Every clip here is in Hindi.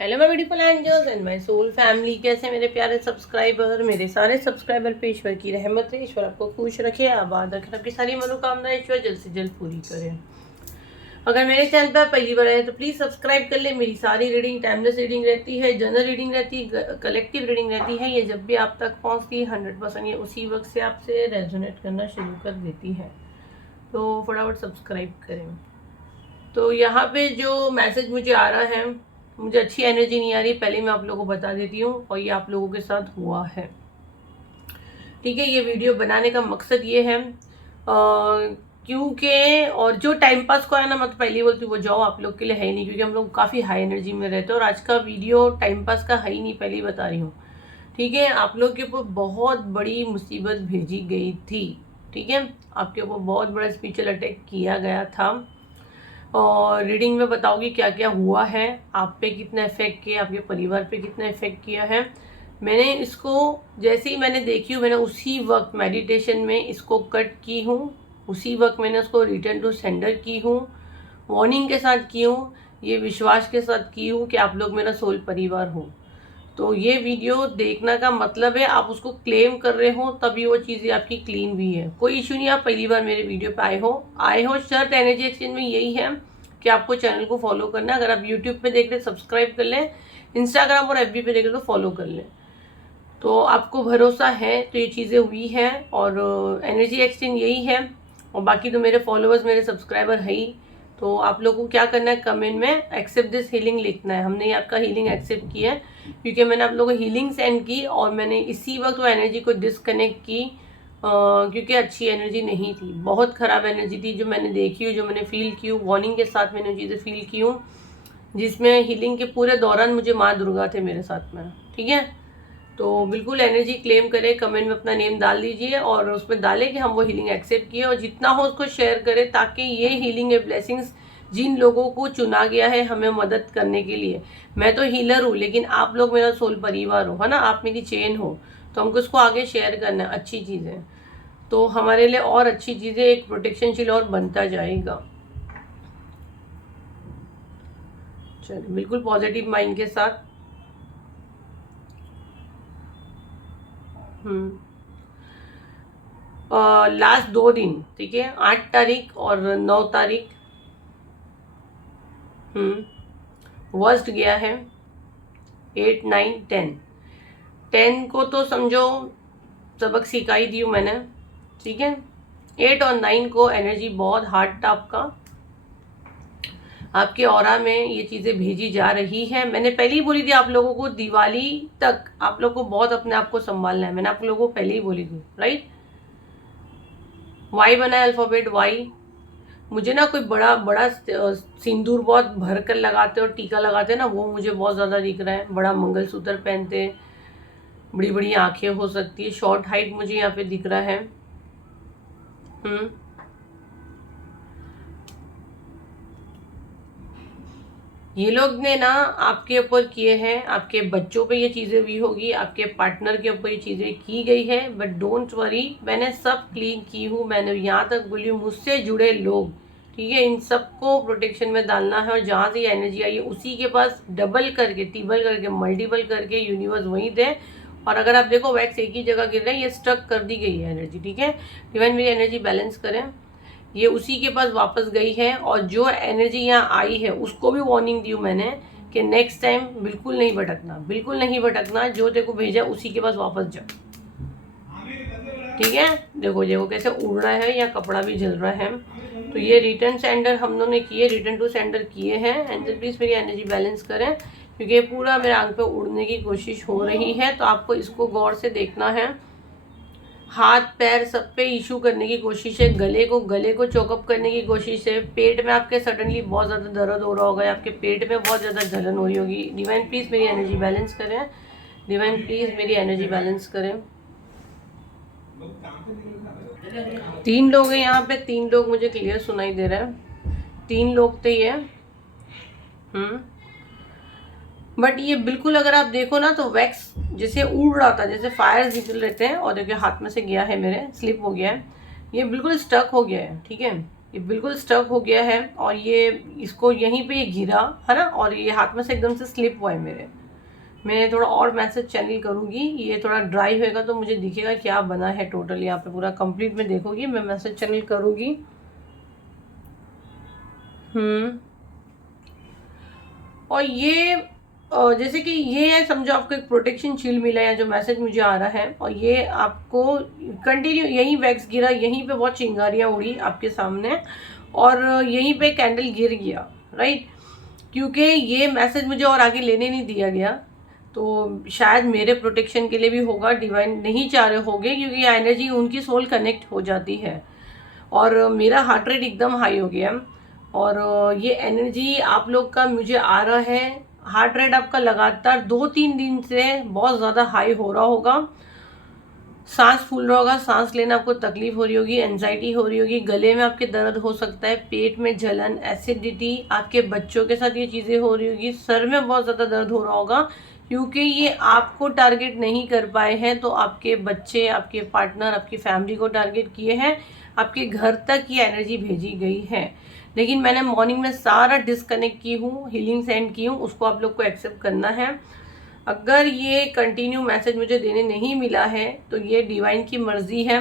Hello my beautiful angels and my soul family. कैसे मेरे प्यारे सब्सक्राइबर, मेरे सारे सब्सक्राइबर पे ईश्वर की रहमत है। ईश्वर आपको खुश रखे, आबाद रखे, आपकी सारी मनोकामनाएं ईश्वर जल्द से जल्द पूरी करे। अगर मेरे चैनल पर पहली बार आए तो प्लीज़ सब्सक्राइब कर ले। मेरी सारी रीडिंग टाइमलेस रीडिंग रहती है, जनरल रीडिंग रहती है, कलेक्टिव रीडिंग रहती है। ये जब भी आप तक पहुँचती है 100% ये उसी वक्त से आपसे रेजोनेट करना शुरू कर देती है, तो फटाफट सब्सक्राइब करें। तो यहाँ पे जो मैसेज मुझे आ रहा है, मुझे अच्छी एनर्जी नहीं आ रही, पहले मैं आप लोगों को बता देती हूँ, और ये आप लोगों के साथ हुआ है। ठीक है, ये वीडियो बनाने का मकसद ये है क्योंकि और जो टाइम पास को है ना, मैं तो पहले ही बोलती हूँ वो जॉब आप लोग के लिए है ही नहीं, क्योंकि हम लोग काफ़ी हाई एनर्जी में रहते हैं और आज का वीडियो टाइम पास का है ही नहीं, पहले ही बता रही हूँ। ठीक है, आप लोग के ऊपर बहुत बड़ी मुसीबत भेजी गई थी। ठीक है, आपके ऊपर बहुत बड़ा स्पिरिचुअल अटैक किया गया था, और रीडिंग में बताओगी क्या क्या हुआ है, आप पे कितना इफेक्ट किया, आपके परिवार पे कितना इफेक्ट किया है। मैंने इसको जैसे ही मैंने देखी हूँ, मैंने उसी वक्त मेडिटेशन में इसको कट की हूँ, उसी वक्त मैंने उसको रिटर्न टू सेंडर की हूँ, वार्निंग के साथ की हूँ, ये विश्वास के साथ की हूँ कि आप लोग मेरा सोल परिवार हो। तो ये वीडियो देखने का मतलब है आप उसको क्लेम कर रहे हो, तभी वो चीज़ें आपकी क्लीन भी है। कोई इशू नहीं, आप पहली बार मेरे वीडियो पे आए हो। शर्त एनर्जी एक्सचेंज में यही है कि आपको चैनल को फॉलो करना है। अगर आप यूट्यूब पे देख रहे सब्सक्राइब कर लें, इंस्टाग्राम और एफबी पे देख रहे तो फॉलो कर लें। तो आपको भरोसा है तो ये चीज़ें हुई हैं, और एनर्जी एक्सचेंज यही है। और बाकी तो मेरे फॉलोअर्स, मेरे सब्सक्राइबर है ही। तो आप लोगों को क्या करना है, कमेंट में एक्सेप्ट दिस हीलिंग लिखना है। हमने आपका हीलिंग एक्सेप्ट किया है, क्योंकि मैंने आप लोगों को हीलिंग सेंड की और मैंने इसी वक्त वो एनर्जी को डिसकनेक्ट की, क्योंकि अच्छी एनर्जी नहीं थी, बहुत ख़राब एनर्जी थी जो मैंने देखी हूँ, जो मैंने फील की हूँ। वार्निंग के साथ मैंने चीज़ें फील की हूँ, जिसमें हीलिंग के पूरे दौरान मुझे माँ दुर्गा थे मेरे साथ में। ठीक है, तो बिल्कुल एनर्जी क्लेम करें, कमेंट में अपना नेम डाल दीजिए और उसमें डालें कि हम वो हीलिंग एक्सेप्ट किए, और जितना हो उसको शेयर करें, ताकि ये हीलिंग है ब्लेसिंग्स जिन लोगों को चुना गया है हमें मदद करने के लिए। मैं तो हीलर हूँ, लेकिन आप लोग मेरा सोल परिवार हो, है ना, आप मेरी चेन हो, तो हमको इसको आगे शेयर करना है अच्छी चीज़ें, तो हमारे लिए और अच्छी चीज़ें, एक प्रोटेक्शन शील और बनता जाएगा। चलिए, बिल्कुल पॉजिटिव माइंड के साथ। लास्ट 2 दिन, ठीक है, 8 तारीख और 9 तारीख वर्स्ट गया है। 8, 9, 10। 10 को तो समझो सबक सिखाई दी हूँ मैंने। ठीक है, 8 और 9 को एनर्जी बहुत हार्ड था आपका, आपके ऑरा में ये चीज़ें भेजी जा रही है। मैंने पहले ही बोली थी आप लोगों को, दिवाली तक आप लोग को बहुत अपने आप को संभालना है, मैंने आप लोगों को पहले ही बोली थी, राइट। वाई बना है, अल्फाबेट वाई। मुझे ना कोई बड़ा बड़ा सिंदूर बहुत भर कर लगाते और टीका लगाते ना, वो मुझे बहुत ज़्यादा दिख रहा है। बड़ा मंगलसूत्र पहनते, बड़ी बड़ी आंखें हो सकती है, शॉर्ट हाइट मुझे यहाँ पे दिख रहा है। ये लोग ने ना आपके ऊपर किए हैं, आपके बच्चों पे ये चीज़ें हुई होगी, आपके पार्टनर के ऊपर ये चीज़ें की गई है, बट डोंट वरी, मैंने सब क्लीन की हूँ। मैंने यहाँ तक बोली हूँ, मुझसे जुड़े लोग, ठीक है, इन सबको प्रोटेक्शन में डालना है, और जहाँ से एनर्जी आई है उसी के पास डबल करके, ट्रिपल करके, मल्टीपल करके यूनिवर्स वहीं दे। और अगर आप देखो वैक्स एक ही जगह गिर रहा है, ये स्टक कर दी गई है एनर्जी। ठीक है, डिवाइन मेरी एनर्जी बैलेंस करें, ये उसी के पास वापस गई है। और जो एनर्जी यहाँ आई है उसको भी वार्निंग दी हूँ मैंने कि नेक्स्ट टाइम बिल्कुल नहीं भटकना, बिल्कुल नहीं भटकना, जो तेरे को भेजा उसी के पास वापस जा। ठीक है, देखो देखो कैसे उड़ रहा है, या कपड़ा भी जल रहा है। तो ये रिटर्न सेंडर हम लोगों ने किए, रिटर्न टू सेंडर किए हैं। एंजल प्लीज मेरी एनर्जी बैलेंस करें, क्योंकि पूरा मेरे आंख पे उड़ने की कोशिश हो रही है, तो आपको इसको गौर से देखना है। हाथ पैर सब पे इशू करने की कोशिश है, गले को चोकअप करने की कोशिश है। पेट में आपके सडनली बहुत ज़्यादा दर्द हो रहा होगा, आपके पेट में बहुत ज़्यादा जलन हो रही होगी। डिवाइन प्लीज़ मेरी एनर्जी बैलेंस करें, डिवाइन प्लीज़ मेरी एनर्जी बैलेंस करें। 3 लोग हैं यहाँ पे, 3 लोग मुझे क्लियर सुनाई दे रहा है, 3 लोग थे ये। बट ये बिल्कुल अगर आप देखो ना, तो वैक्स जैसे उड़ रहा था, जैसे फायर निकल रहे थे, और देखिए हाथ में से गया है, मेरे स्लिप हो गया है, ये बिल्कुल स्टक हो गया है। ठीक है, ये बिल्कुल स्टक हो गया है और ये इसको यहीं पे ये गिरा है ना, और ये हाथ में से एकदम से स्लिप हुआ है मेरे। मैं थोड़ा और मैसेज चैनल करूँगी, ये थोड़ा ड्राई होएगा तो मुझे दिखेगा क्या बना है टोटल। यहाँ पे पूरा कंप्लीट में देखोगी, मैं मैसेज चैनल करूँगी। और ये जैसे कि ये है, समझो आपको एक प्रोटेक्शन शील्ड मिला है जो मैसेज मुझे आ रहा है, और ये आपको कंटिन्यू यहीं वैक्स गिरा, यहीं पे बहुत चिंगारियाँ उड़ी आपके सामने, और यहीं पे कैंडल गिर गया, राइट। क्योंकि ये मैसेज मुझे और आगे लेने नहीं दिया गया, तो शायद मेरे प्रोटेक्शन के लिए भी होगा, डिवाइन नहीं चाह रहे होंगे, क्योंकि ये एनर्जी उनकी सोल कनेक्ट हो जाती है। और मेरा हार्ट रेट एकदम हाई हो गया, और ये एनर्जी आप लोग का मुझे आ रहा है। हार्ट रेट आपका लगातार 2-3 दिन से बहुत ज़्यादा हाई हो रहा होगा, सांस फूल रहा होगा, सांस लेना आपको तकलीफ हो रही होगी, एंजाइटी हो रही होगी, गले में आपके दर्द हो सकता है, पेट में जलन, एसिडिटी, आपके बच्चों के साथ ये चीज़ें हो रही होगी, सर में बहुत ज़्यादा दर्द हो रहा होगा, क्योंकि ये आपको टारगेट नहीं कर पाए हैं, तो आपके बच्चे, आपके पार्टनर, आपकी फैमिली को टारगेट किए हैं, आपके घर तक ये एनर्जी भेजी गई है। लेकिन मैंने मॉर्निंग में सारा डिस्कनेक्ट की हूँ, हीलिंग सेंड की हूँ, उसको आप लोग को एक्सेप्ट करना है। अगर ये कंटिन्यू मैसेज मुझे देने नहीं मिला है तो ये डिवाइन की मर्ज़ी है,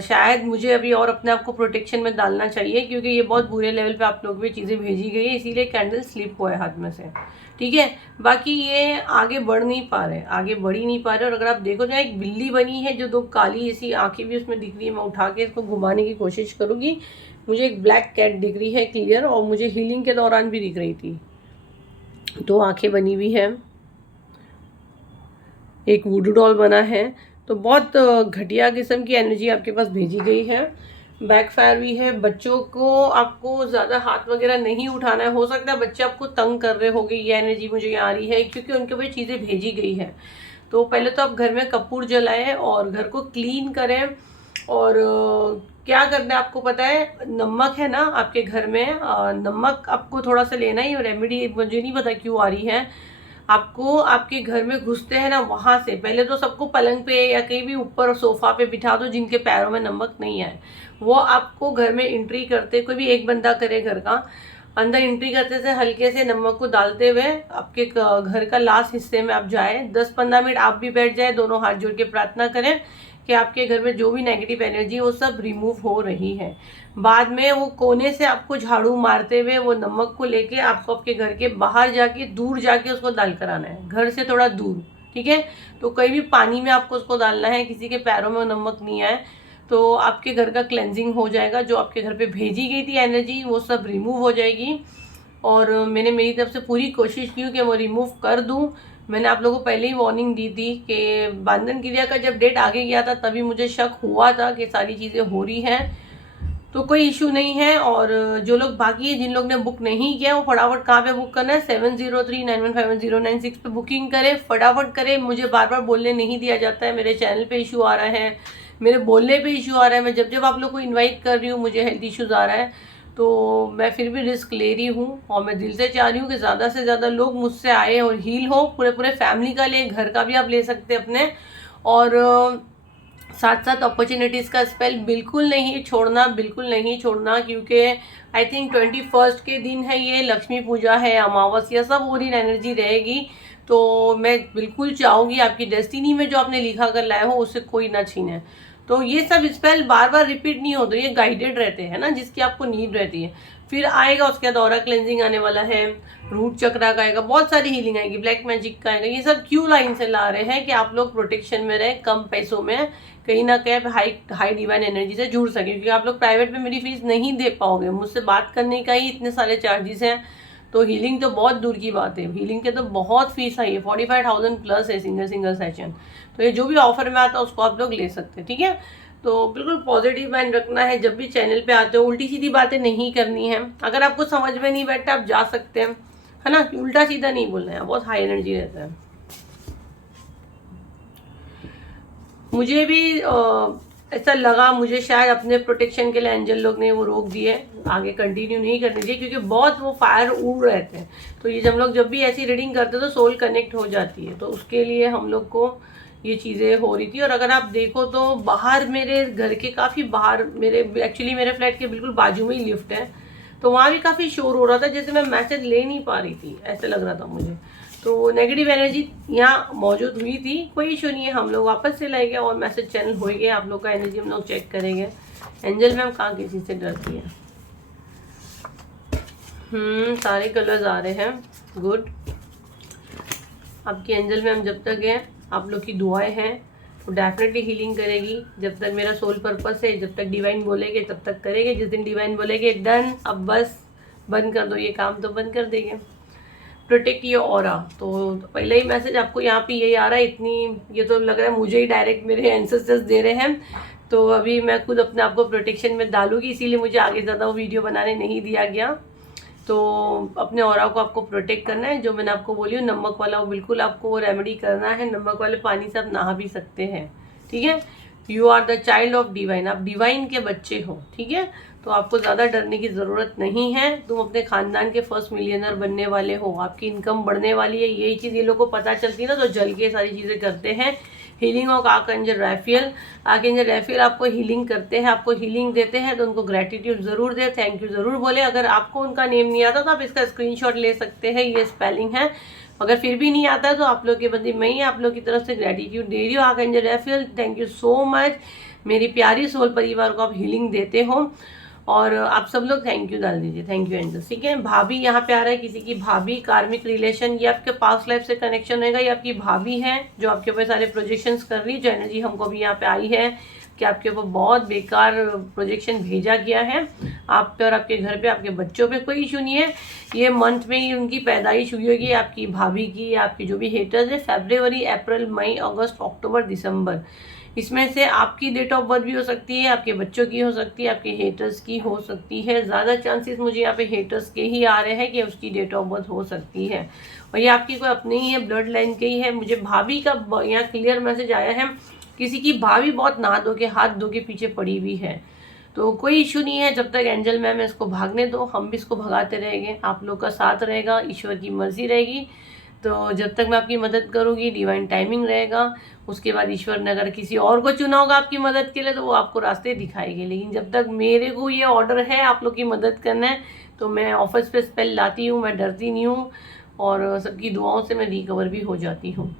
शायद मुझे अभी और अपने आप को प्रोटेक्शन में डालना चाहिए, क्योंकि ये बहुत बुरे लेवल पे आप लोग भी चीज़ें भेजी गई है, इसीलिए कैंडल स्लिप हुआ है हाथ में से, ठीक है। बाकी ये आगे बढ़ नहीं पा रहे, आगे बढ़ ही नहीं पा रहे। और अगर आप देखो, जहाँ एक बिल्ली बनी है जो 2 काली ऐसी आँखें भी उसमें दिख रही है, मैं उठा के इसको घुमाने की कोशिश करूँगी। मुझे एक ब्लैक कैट दिख रही है क्लियर, और मुझे हीलिंग के दौरान भी दिख रही थी, 2 आँखें बनी हुई है, एक वुडू डॉल बना है। तो बहुत घटिया किस्म की एनर्जी आपके पास भेजी गई है, बैकफायर भी है। बच्चों को आपको ज़्यादा हाथ वगैरह नहीं उठाना है, हो सकता है बच्चे आपको तंग कर रहे होंगे, ये एनर्जी मुझे आ रही है, क्योंकि उनके ऊपर चीज़ें भेजी गई है। तो पहले तो आप घर में कपूर जलाएं और घर को क्लीन करें। और क्या करना है आपको पता है, नमक है ना आपके घर में, नमक आपको थोड़ा सा लेना ही, रेमेडी मुझे नहीं पता क्यों आ रही है आपको। आपके घर में घुसते हैं ना, वहां से पहले तो सबको पलंग पे या कहीं भी ऊपर सोफा पे बिठा दो जिनके पैरों में नमक नहीं आए। वो आपको घर में एंट्री करते, कोई भी एक बंदा करे घर का, अंदर एंट्री करते से हल्के से नमक को डालते हुए आपके घर का लास्ट हिस्से में आप जाए, 10-15 मिनट आप भी बैठ जाए, दोनों हाथ जोड़ के प्रार्थना करें कि आपके घर में जो भी नेगेटिव एनर्जी वो सब रिमूव हो रही है। बाद में वो कोने से आपको झाड़ू मारते हुए वो नमक को लेके आपको आपके घर के बाहर जाके, दूर जाके उसको डाल कर आना है, घर से थोड़ा दूर, ठीक है। तो कहीं भी पानी में आपको उसको डालना है, किसी के पैरों में वो नमक नहीं आए, तो आपके घर का क्लेंजिंग हो जाएगा। जो आपके घर पे भेजी गई थी एनर्जी वो सब रिमूव हो जाएगी। और मैंने मेरी तरफ से पूरी कोशिश की कि वो रिमूव कर दूं। मैंने आप लोगों को पहले ही वार्निंग दी थी कि बंधन क्रिया का जब डेट आगे गया था तभी मुझे शक हुआ था कि सारी चीज़ें हो रही हैं, तो कोई इशू नहीं है। और जो लोग बाकी है, जिन लोग ने बुक नहीं किया, वो फटाफट कहाँ पे बुक करना है, 7039151096 पे बुकिंग करें, फटाफट करें। मुझे बार बार बोलने नहीं दिया जाता है, मेरे चैनल पे इशू आ रहा है, मेरे बोलने पे इशू आ रहा है। मैं जब जब आप लोग को इन्वाइट कर रही हूँ मुझे हेल्थ इश्यूज़ आ रहा है, तो मैं फिर भी रिस्क ले रही हूँ, और मैं दिल से चाह रही हूँ कि ज़्यादा से ज़्यादा लोग मुझसे आए और हील हो। पूरे पूरे फैमिली का ले, घर का भी आप ले सकते हैं अपने। और साथ साथ अपॉर्चुनिटीज़ का स्पेल बिल्कुल नहीं छोड़ना, बिल्कुल नहीं छोड़ना, क्योंकि आई थिंक 21 के दिन है, ये लक्ष्मी पूजा है, अमावस्या, सब वो दिन एनर्जी रहेगी। तो मैं बिल्कुल चाहूँगी आपकी डेस्टिनी में जो आपने लिखा कर लाए हो उससे कोई ना छीने। तो ये सब स्पेल बार बार रिपीट नहीं होते, ये गाइडेड रहते हैं ना, जिसकी आपको नीड रहती है। फिर आएगा उसके बाद ऑरा क्लेंजिंग आने वाला है, रूट चक्रा का आएगा, बहुत सारी हीलिंग आएगी, ब्लैक मैजिक का आएगा। ये सब क्यों लाइन से ला रहे हैं कि आप लोग प्रोटेक्शन में रहे, कम पैसों में कहीं ना कहीं हाई डिवाइन एनर्जी से जुड़ सके, क्योंकि आप लोग प्राइवेट में मेरी फीस नहीं दे पाओगे, मुझसे बात करने का ही इतने सारे चार्जेस हैं। तो हीलिंग तो बहुत दूर की बात है, हीलिंग के तो बहुत फीस आई है, 45,000 प्लस है सिंगल सेशन। तो ये जो भी ऑफर में आता है उसको आप लोग ले सकते हैं, ठीक है। तो बिल्कुल पॉजिटिव माइंड रखना है, जब भी चैनल पे आते हो उल्टी सीधी बातें नहीं करनी है। अगर आपको समझ में नहीं बैठता आप जा सकते हैं, है ना, उल्टा सीधा नहीं बोलना है, बहुत हाई एनर्जी रहता है। मुझे भी ऐसा लगा, मुझे शायद अपने प्रोटेक्शन के लिए एंजल लोग ने वो रोक दिए, आगे कंटिन्यू नहीं करने दिए, क्योंकि बहुत वो फायर उड़ रहे थे। तो ये जब भी ऐसी रीडिंग करते तो सोल कनेक्ट हो जाती है, तो उसके लिए हम लोग को ये चीज़ें हो रही थी। और अगर आप देखो तो बाहर मेरे घर के काफ़ी बाहर एक्चुअली मेरे फ्लैट के बिल्कुल बाजू में ही लिफ्ट है, तो वहाँ भी काफ़ी शोर हो रहा था, जैसे मैं मैसेज ले नहीं पा रही थी, ऐसे लग रहा था मुझे। तो नेगेटिव एनर्जी यहाँ मौजूद हुई थी। कोई इशू नहीं है, हम लोग वापस से लाएंगे और मैसेज चैनल हो गए। आप लोग का एनर्जी हम लोग चेक करेंगे। एंजल मैम कहाँ किसी से डरती है? सारे कलर्स आ रहे हैं, गुड। आपकी एंजल मैम जब तक है, आप लोग की दुआएं हैं तो डेफिनेटली हीलिंग करेगी। जब तक मेरा सोल पर्पस है, जब तक डिवाइन बोलेंगे तब तक करेंगे। जिस दिन डिवाइन बोलेंगे डन, अब बस बंद कर दो ये काम, तो बंद कर देंगे। प्रोटेक्ट योर ऑरा, तो पहले ही मैसेज आपको यहाँ पे यही आ रहा है। ये तो लग रहा है मुझे ही डायरेक्ट मेरे एंसेस्टर्स दे रहे हैं। तो अभी मैं खुद अपने आप को प्रोटेक्शन में डालूंगी, इसीलिए मुझे आगे ज़्यादा वो वीडियो बनाने नहीं दिया गया। तो अपने ऑरा को आपको प्रोटेक्ट करना है। जो मैंने आपको बोली नमक वाला, वो बिल्कुल आपको वो रेमेडी करना है। नमक वाले पानी से आप नहा भी सकते हैं, ठीक है। You are the child of divine, आप डिवाइन के बच्चे हो, ठीक है। तो आपको ज़्यादा डरने की ज़रूरत नहीं है। तुम अपने खानदान के फर्स्ट मिलियनर बनने वाले हो, आपकी इनकम बढ़ने वाली है। यही चीज़ ये लोग को पता चलती है ना, तो जल के सारी चीज़ें करते हैं। हीलिंग ऑफ आर्कएंजल रैफियल, आर्कएंजल रैफियल आपको हीलिंग करते हैं, आपको हीलिंग देते हैं, तो उनको ग्रेटिट्यूड ज़रूर दे, थैंक यू ज़रूर बोले। अगर आपको उनका नेम नहीं आता तो आप इसका स्क्रीनशॉट ले सकते हैं, ये स्पेलिंग है। अगर फिर भी नहीं आता है तो आप लोग के बंदी मैं ही आप लोग की तरफ से ग्रेटिट्यूड दे रही हूँ। Archangel Raphael thank you so much, मेरी प्यारी सोल परिवार को आप हीलिंग देते हो। और आप सब लोग थैंक यू डाल दीजिए, थैंक यू एंजल्स, ठीक है। भाभी यहाँ पे आ रहा है, किसी की भाभी, कार्मिक रिलेशन, ये आपके पास्ट लाइफ से कनेक्शन रहेगा। ये आपकी भाभी है जो आपके ऊपर सारे प्रोजेक्शंस कर रही है। जो एनर्जी हमको भी यहाँ पे आई है कि आपके ऊपर बहुत बेकार प्रोजेक्शन भेजा गया है, आप पे और आपके घर पे, आपके बच्चों पे। कोई इशू नहीं है, ये मंथ में ही उनकी पैदाइश हुई होगी, आपकी भाभी की, आपकी जो भी हेटर्स है। फरवरी, अप्रैल, मई, अगस्त, अक्टूबर, दिसंबर, इसमें से आपकी डेट ऑफ बर्थ भी हो सकती है, आपके बच्चों की हो सकती है, आपके हेटर्स की हो सकती है। ज़्यादा चांसेस मुझे यहाँ पे हेटर्स के ही आ रहे हैं कि उसकी डेट ऑफ बर्थ हो सकती है, और ये आपकी कोई अपनी ही है, ब्लड लाइन के ही है। मुझे भाभी का यहाँ क्लियर मैसेज आया है, किसी की भाभी बहुत नहा धो के, हाथ धो के पीछे पड़ी हुई है। तो कोई इशू नहीं है, जब तक एंजल मैम है इसको भागने दो, हम भी इसको भगाते रहेंगे। आप लोग का साथ रहेगा, ईश्वर की मर्जी रहेगी। तो जब तक मैं आपकी मदद करूँगी, डिवाइन टाइमिंग रहेगा। उसके बाद ईश्वर ने अगर किसी और को चुना होगा आपकी मदद के लिए, तो वो आपको रास्ते दिखाएगी। लेकिन जब तक मेरे को ये ऑर्डर है आप लोग की मदद करना है, तो मैं ऑफिस पे स्पेल लाती हूँ, मैं डरती नहीं हूँ, और सबकी दुआओं से मैं रिकवर भी हो जाती हूँ।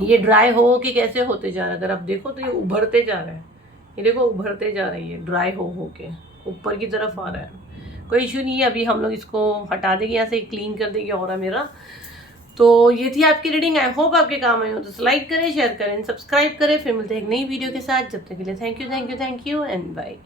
ये ड्राई हो के कैसे होते जा रहा है, अगर आप देखो तो ये उभरते जा रहा है। ये देखो उभरते जा रही है, ड्राई हो के ऊपर की तरफ आ रहा है। कोई इशू नहीं है, अभी हम लोग इसको हटा देंगे, यहाँ से क्लीन कर देंगे ऑरा मेरा। तो ये थी आपकी रीडिंग, आई होप आपके काम आई हो। तो लाइक करें, शेयर करें, सब्सक्राइब करें। फिर मिलते हैं एक नई वीडियो के साथ। जब तक के लिए थैंक यू एंड बाय।